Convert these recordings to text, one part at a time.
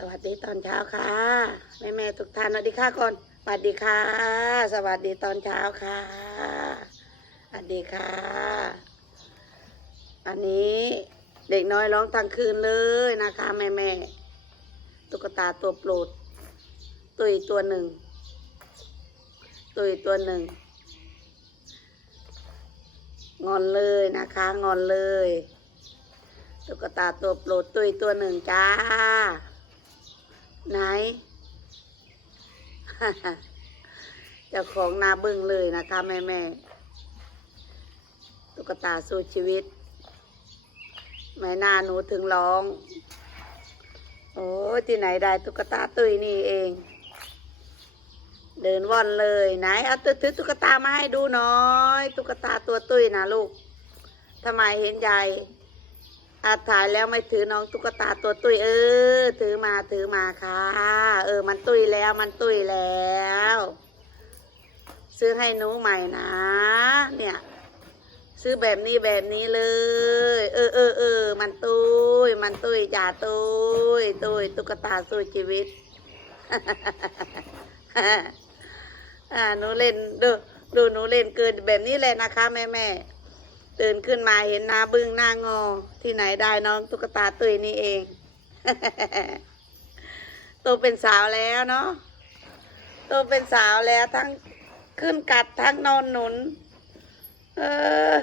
สวัสดีตอนเช้าค่ะ แม่แม่ทุกท่านสวัสดีค่ะก่อนสวัสดีค่ะ สวัสดีตอนเช้าค่ะสวัสดีค่ะ อันนี้เด็กน้อยร้องทั้งคืนเลยนะคะ แม่แม่ตุ๊กตาตัวโปรดตุยตัวหนึ่ง ตุยตัวหนึ่ง งอนเลยนะคะ งอนเลย ตุ๊กตาตัวโปรดตุยตัวหนึ่งจ้า ไหน เจ้าของนาบึ้งเลยนะคะแม่แม่ตุ๊กตาสู้ชีวิตแม่นาหนูถึงร้อง โอ้ที่ไหนได้ตุ๊กตาตุยนี่เอง เดินว่อนเลยไหนเอาตือตุ๊กตามาให้ดูหน่อย ตุ๊กตาตัวตุยนะลูกทำไมเห็นยาย อาถ่ายแล้วไม่ถือน้องตุ๊กตาตัวตุยเออ ถือมาถือมาค่ะ เออ มันตุยแล้วมันตุยแล้ว ซื้อให้หนูใหม่นะ เนี่ย ซื้อแบบนี้แบบนี้เลย เออเออเออมันตุยมันตุยจ่าตุยตุยตุ๊กตาสู้ชีวิตอ่าหนูเล่นดูดูหนูเล่นเกินแบบนี้เลยนะคะ แม่แม่ ตื่นขึ้นมาเห็นหน้าบึ้งหน้างอ ที่ไหนได้น้องตุ๊กตาตุยนี่เองโตเป็นสาวแล้วเนาะโตเป็นสาวแล้วทั้งขึ้นกัดทั้งนอนหนุน เออ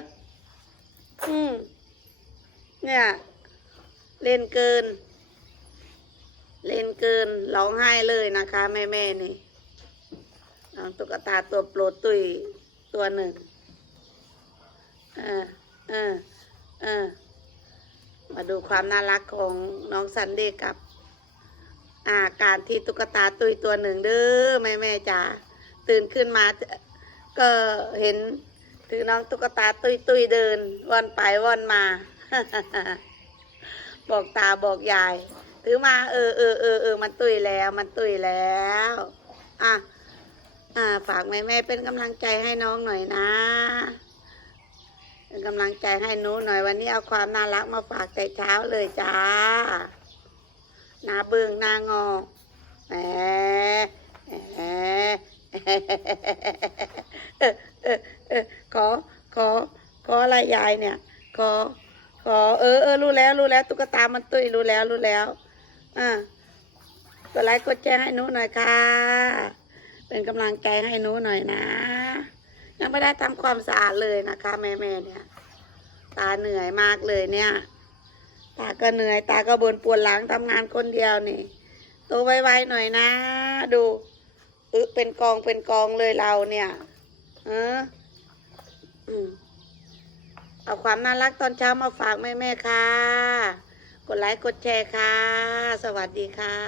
อืม เนี่ย เล่นเกิน เล่นเกินร้องไห้เลยนะคะ แม่แม่นี่น้องตุ๊กตาตัวโปรดตุยตัวหนึ่ง เออเออเออมาดูความน่ารักของน้องซันเดย์กับ อาการที่ตุ๊กตาตุยตัวหนึ่งเด้อแม่แม่จ๋าตื่นขึ้นมาก็เห็นถือน้องตุ๊กตาตุยตุยเดินว่อนไปว่อนมา บอกตาบอกยาย ถือมาเออเออเออเออมันตุยแล้ว มันตุยแล้วอะอ่าฝากแม่แม่เป็นกำลังใจให้น้องหน่อยนะ กำลังใจให้หนูหน่อยวันนี้เอาความน่ารักมาฝากแต่เช้าเลยจ้าหนาเบึงหนางอแหมแหมขอขอขออะไรยายเนี่ยขอขอเออเออรู้แล้วรู้แล้ว ตุ๊กตามันตุ้ยรู้แล้วรู้แล้วอ่ากดไลค์กดแชร์ให้หนูหน่อยค่ะ เป็นกำลังใจให้หนูหน่อยนะ ยังไม่ได้ทำความสะอาดเลยนะคะ แม่แม่เนี่ย ตาเหนื่อยมากเลยเนี่ย ตาก็เหนื่อย ตาก็บนปวดหลังทำงานคนเดียวนี่โตไวๆหน่อยนะ ดูอึเป็นกองเป็นกองเลยเราเนี่ยเออเอาความน่ารักตอนเช้ามาฝากแม่ๆค่ะ กดไลค์กดแชร์ค่ะ สวัสดีค่ะ